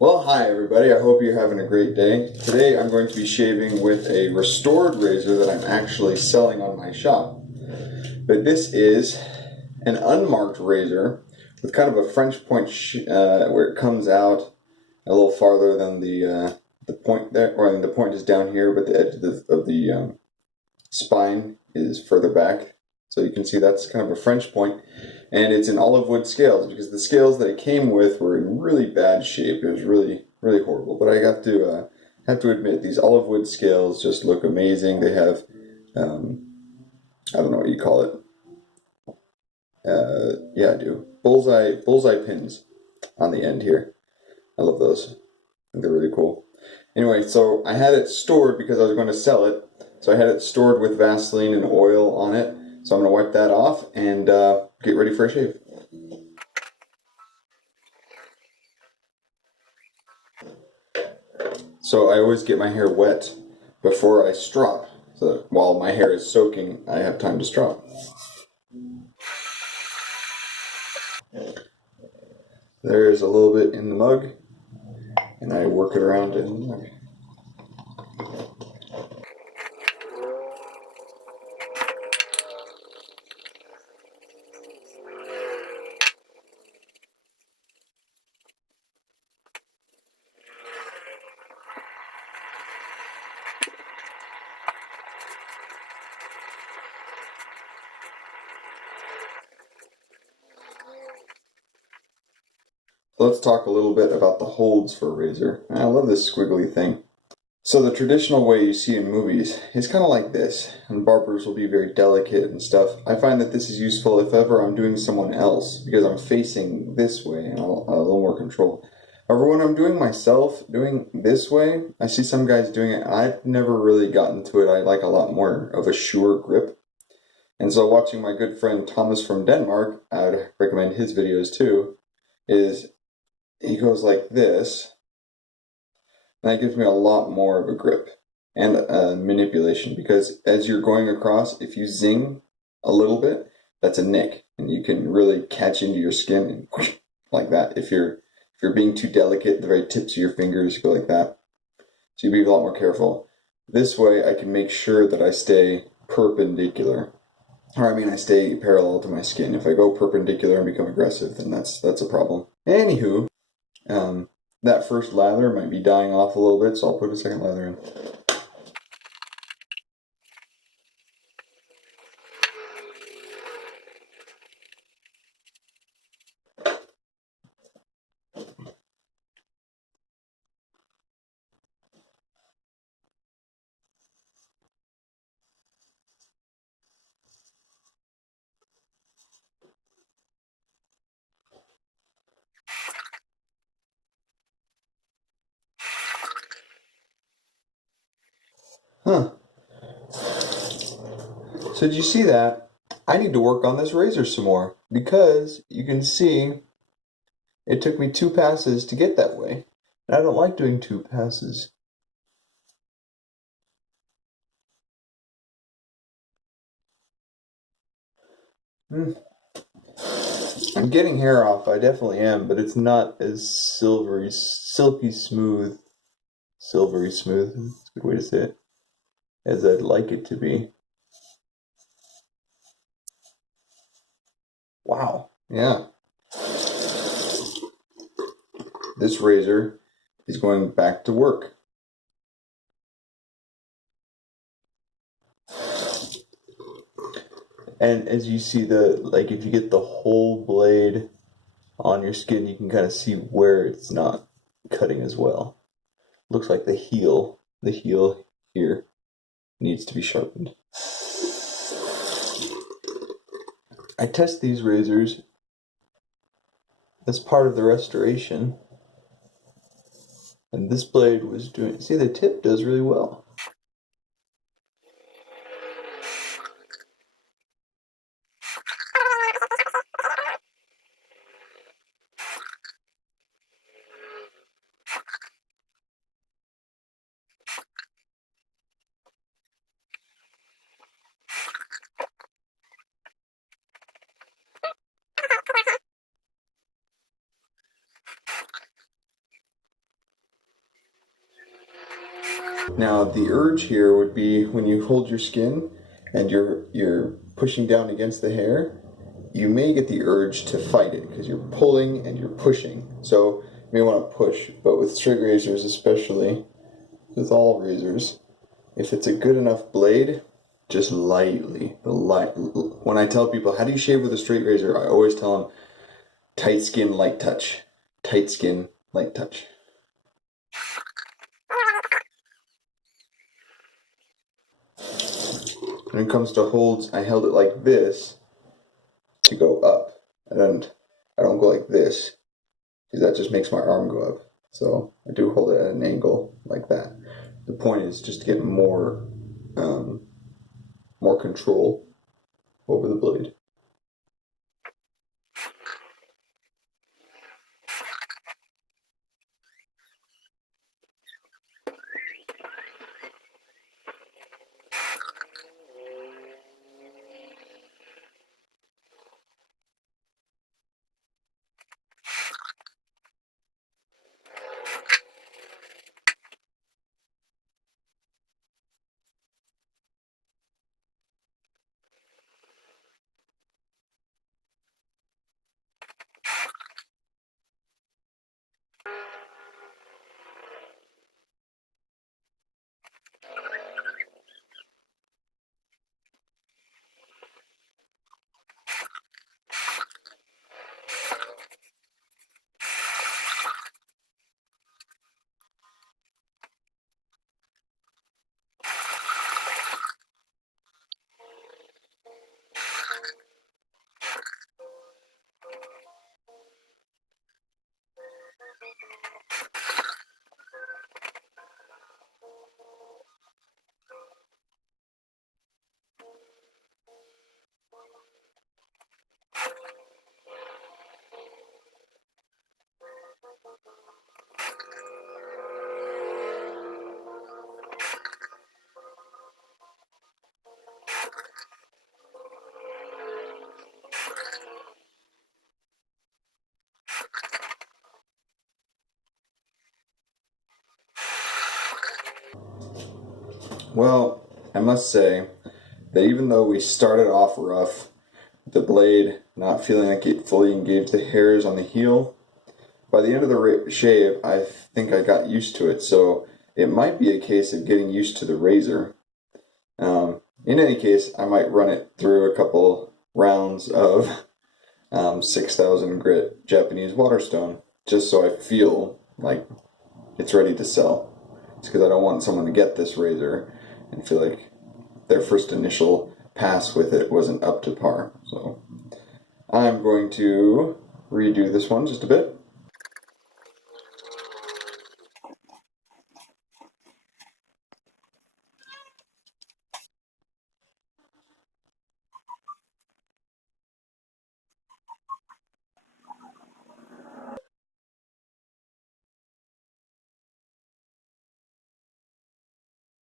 Well, hi everybody. I hope you're having a great day. Today I'm going to be shaving with a restored razor that I'm actually selling on my shop. But this is an unmarked razor with kind of a French point where it comes out a little farther than the point there, or the point is down here, but the edge of the spine is further back. So you can see that's kind of a French point, and it's in olive wood scales because the scales that it came with were in really bad shape. It was really horrible. But I have to admit, these olive wood scales just look amazing. They have I don't know what you call it. Yeah, I do. Bullseye pins on the end here. I love those. I think they're really cool. Anyway, so I had it stored because I was going to sell it. So I had it stored with Vaseline and oil on it. So I'm going to wipe that off and get ready for a shave. So I always get my hair wet before I strop. So that while my hair is soaking, I have time to strop. There's a little bit in the mug, and I work it around in the mug. Let's talk a little bit about the holds for a razor. I love this squiggly thing. So the traditional way you see in movies is kind of like this, and barbers will be very delicate and stuff. I find that this is useful if ever I'm doing someone else, because I'm facing this way and I'll a little more control. However, when I'm doing myself, doing this way, I see some guys doing it. I've never really gotten to it. I like a lot more of a sure grip. And so watching my good friend Thomas from Denmark, I would recommend his videos too, is he goes like this, and that gives me a lot more of a grip and manipulation, because as you're going across, if you zing a little bit, that's a nick, and you can really catch into your skin and like that. If you're being too delicate, the very tips of your fingers go like that. So you be a lot more careful. This way, I can make sure that I stay perpendicular. Or I mean, I stay parallel to my skin. If I go perpendicular and become aggressive, then that's a problem. Anywho, that first lather might be dying off a little bit, so I'll put a second lather in. Huh. So did you see that? I need to work on this razor some more, because you can see it took me 2 passes to get that way. And I don't like doing 2 passes. Hmm. I'm getting hair off, I definitely am, but it's not as silky smooth, silvery smooth, that's a good way to say it, as I'd like it to be. Wow, yeah. This razor is going back to work. And as you see like if you get the whole blade on your skin, you can kind of see where it's not cutting as well. Looks like the heel here needs to be sharpened. I test these razors as part of the restoration, and this blade was doing, see, the tip does really well. Now the urge here would be when you hold your skin and you're pushing down against the hair, you may get the urge to fight it because you're pulling and you're pushing. So you may want to push, but with straight razors, especially with all razors, if it's a good enough blade, just lightly. When I tell people, how do you shave with a straight razor? I always tell them, tight skin, light touch. Tight skin, light touch. When it comes to holds, I held it like this to go up. And I don't go like this, because that just makes my arm go up. So I do hold it at an angle like that. The point is just to get more control over the blade. Well, I must say that even though we started off rough, the blade not feeling like it fully engaged the hairs on the heel, by the end of the shave, I think I got used to it. So it might be a case of getting used to the razor. In any case, I might run it through a couple rounds of 6,000 grit Japanese Waterstone, just so I feel like it's ready to sell. It's because I don't want someone to get this razor and feel like their first initial pass with it wasn't up to par. So I'm going to redo this one just a bit.